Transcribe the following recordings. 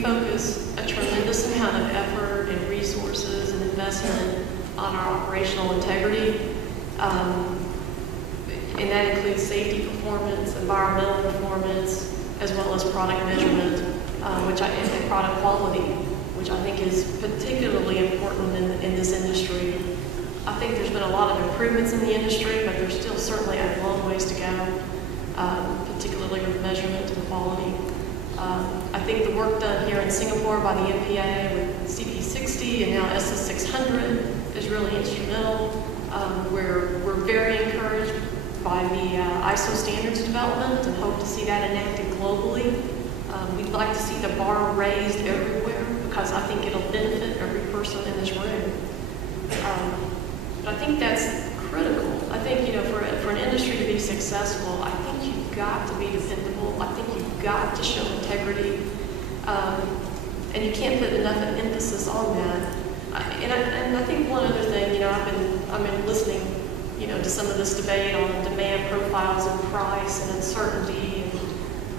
we focus a tremendous amount of effort and resources and investment on our operational integrity. And that includes safety performance, environmental performance, as well as product measurement, and product quality, which I think is particularly important in this industry. I think there's been a lot of improvements in the industry, but there's still certainly a long ways to go, particularly with measurement and quality. I think the work done here in Singapore by the EPA with CP60 and now SS600 is really instrumental. We're very encouraged by the ISO standards development and hope to see that enacted globally. We'd like to see the bar raised everywhere because I think it'll benefit every person in this room. But I think that's critical. I think, for an industry to be successful, I think you've got to be dependable. I think you've got to show integrity. And you can't put enough emphasis on that. And I think one other thing, I've been listening, to some of this debate on demand profiles and price and uncertainty.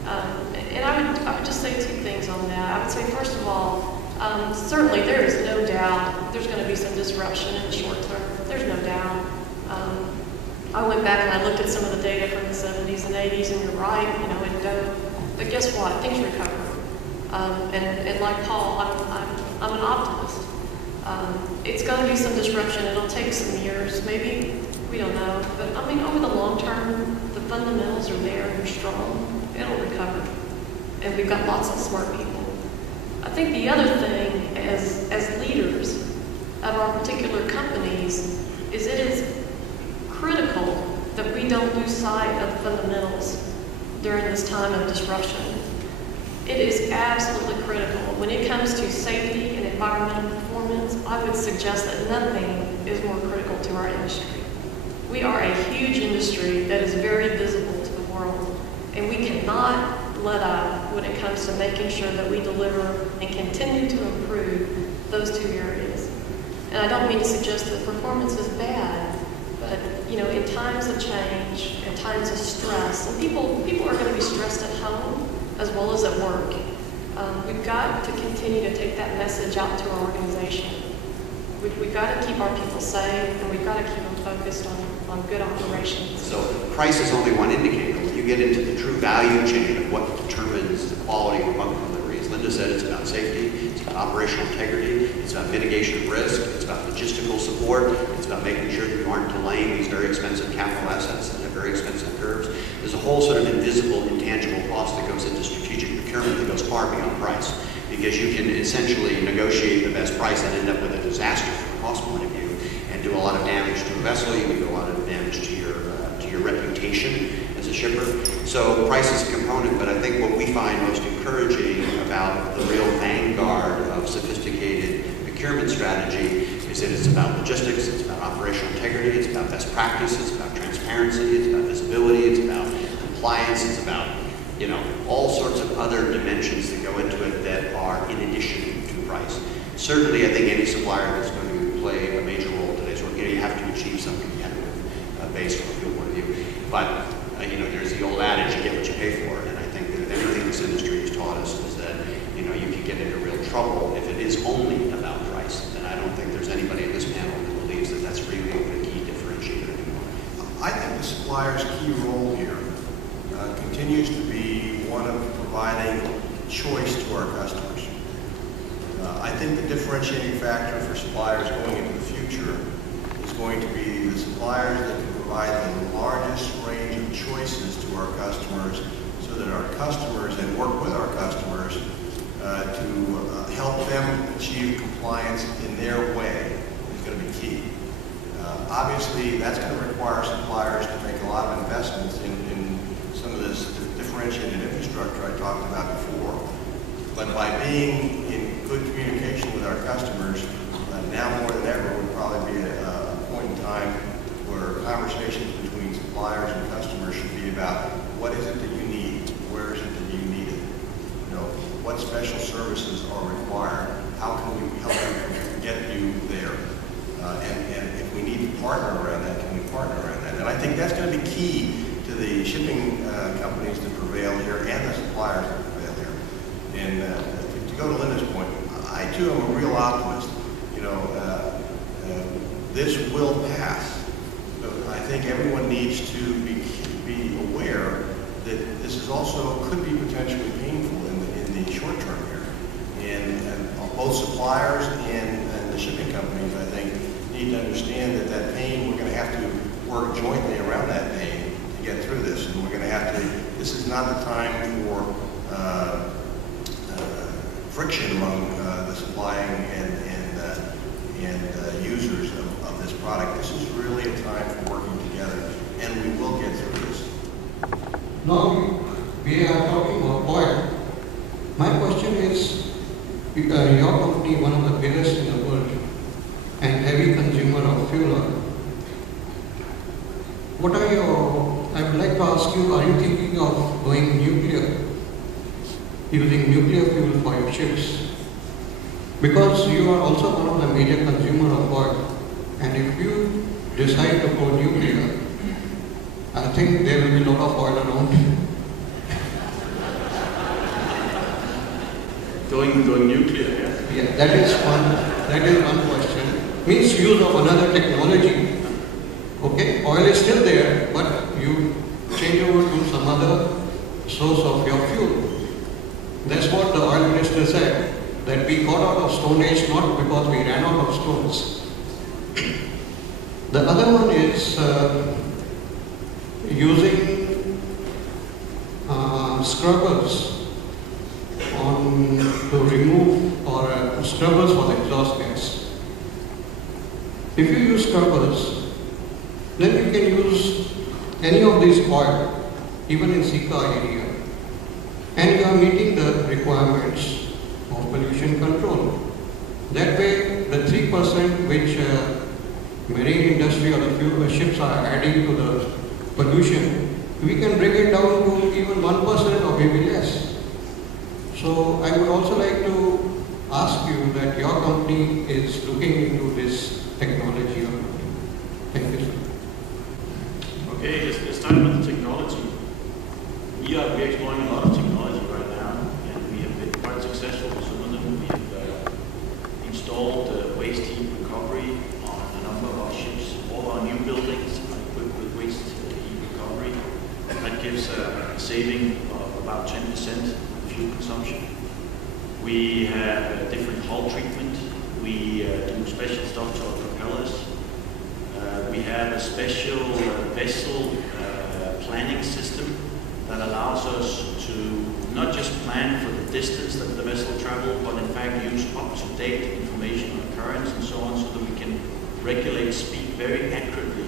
And I would just say two things on that. I would say, first of all, certainly there is no doubt there's going to be some disruption in the short term. There's no doubt. I went back and I looked at some of the data from the 70s and 80s, and you're right, but guess what? Things recover. And like Paul, I'm an optimist. It's going to be some disruption. It'll take some years, maybe. We don't know. But I mean, over the long term, the fundamentals are there and they're strong. It'll recover. And we've got lots of smart people. I think the other thing, as leaders of our particular companies, is it is critical that we don't lose sight of the fundamentals during this time of disruption. It is absolutely critical. When it comes to safety and environmental performance, I would suggest that nothing is more critical to our industry. We are a huge industry that is very visible to the world, and we cannot let up when it comes to making sure that we deliver and continue to improve those two areas. And I don't mean to suggest that performance is bad, but in times of change and times of stress, and people are going to be stressed at home as well as at work. We've got to continue to take that message out to our organization. We've got to keep our people safe, and we've got to keep them focused on good operations. So price is only one indicator. When you get into the true value chain of what determines the quality of product delivery, as Linda said, it's about safety, it's about operational integrity, it's about mitigation of risk, it's about logistical support, it's about making sure that you aren't delaying these very expensive capital assets that have very expensive curves. There's a whole sort of invisible, intangible cost that goes into strategic procurement that goes far beyond price, because you can essentially negotiate the best price and end up with a disaster from a cost point of view and do a lot of damage to a vessel. You can do a lot of damage to your reputation as a shipper. So price is a component, but I think what we find most encouraging about the real vanguard of sophisticated procurement strategy is that it's about logistics, it's about operational integrity, it's about best practice, it's about transparency, it's about visibility, it's about compliance, it's about all sorts of other dimensions that go into it that are in addition to price. Certainly, I think any supplier that's going to play a major role in today's world, you have to achieve some competitive base from a fuel point of view. But there's the old adage, you get what you pay for, and I think that if anything this industry has taught us is that you can get into real trouble if it is only about price. And I don't think there's anybody in this panel that believes that that's really the key differentiator anymore. I think the supplier's key role here continues to be one of providing choice to our customers. I think the differentiating factor for suppliers going into the future is going to be the suppliers that can provide the largest range of choices to our customers so that our customers, and work with our customers to help them achieve compliance in their way is going to be key. Obviously, that's going to require suppliers to make a lot of investments in some of this differentiated infrastructure I talked about before. But by being in good communication with our customers, now more than ever would probably be a point in time where conversations between suppliers and customers should be about what is it that you need, where is it that you need it, what special services are required, how can we help you get you there, and if we need to partner around that, can we partner around that? And I think that's going to be key to the shipping companies to prevail here and the suppliers to prevail here. And to go to Linda's point, I too am a real optimist. This will pass. But I think everyone needs to be aware that this is also could be potentially painful in the short term here. And both suppliers and the shipping companies, I think, need to understand that pain, we're going to have to work jointly around that pain to get through this. And we're going to have to, this is not the time for friction among the supplying and users of this product. This is really a time for working together, and we will get through this. Now we are talking about oil. My question is, your company, one of the biggest in the world and heavy consumer of fuel oil. I would like to ask you, are you thinking of going nuclear, using nuclear fuel for your ships? Because you are also one of the major consumer of oil, and if you decide to go nuclear, I think there will be a lot of oil around. Going nuclear, yeah? Yeah, that is one question. Means use of another technology. Okay, oil is still there, but you change over to some other source of your fuel. That's what the oil minister said, that we got out of Stone Age not because we ran out of stones. The other one is using scrubbers to remove or scrubbers for the exhaust gas. If you use scrubbers, then you can use any of these oil, even in Zika area, and you are meeting the requirements of pollution control. That way, the 3% which marine industry or the fuel ships are adding to the pollution, we can bring it down to even 1% or maybe less. So I would also like to ask you that your company is looking into this technology. Thank you, sir. Okay, let's start with the technology. We are exploring a lot of technology right now, and we have been quite successful with some of them. We have installed waste heat recovery on a number of our ships. All our new buildings are equipped with waste heat recovery. That gives a saving of about 10% fuel consumption. We have different hull treatment. We do special stuff to our propellers. We have a special vessel planning system that allows us to not just plan for the distance that the vessel travels, but in fact use up-to-date information on currents and so on, so that we can regulate speed very accurately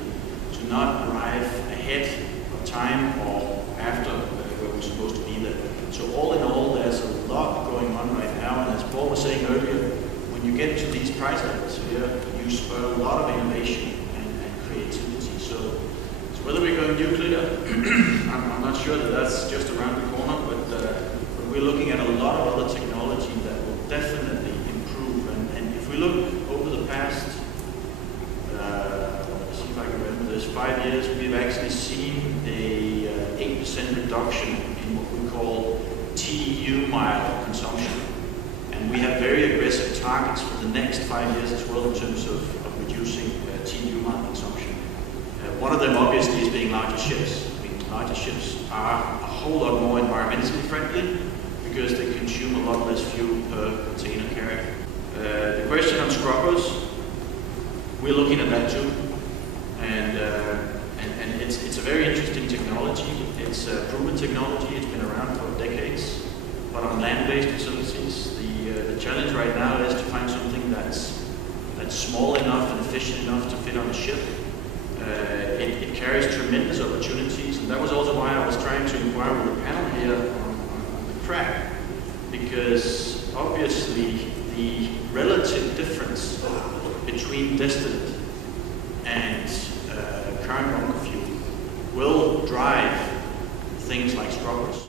to not arrive ahead of time or after where we're supposed to be there. So all in all, there's a lot going on right now, and as Paul was saying earlier, when you get to these price levels here, you spur a lot of innovation and creativity. So whether we're going nuclear, I'm not sure that that's just around the corner, but we're looking at a lot of other technology that will definitely improve. And if we look over the past, let's see if I can remember this, 5 years, we've actually seen a 8% reduction in what we call TEU mile consumption. And we have very aggressive targets for the next 5 years as well in terms of reducing TEU mile consumption. One of them obviously is being larger ships. I mean, larger ships are a whole lot more environmentally friendly because they consume a lot less fuel per container carrier. The question on scrubbers, we're looking at that too. And it's a very interesting technology. It's a proven technology. It's been around for decades. But on land-based facilities, the challenge right now is to find something that's small enough and efficient enough to fit on a ship. It carries tremendous opportunities, and that was also why I was trying to inquire with the panel here on the crack, because obviously the relative difference between distillate and current bunker fuel will drive things like scrubbers.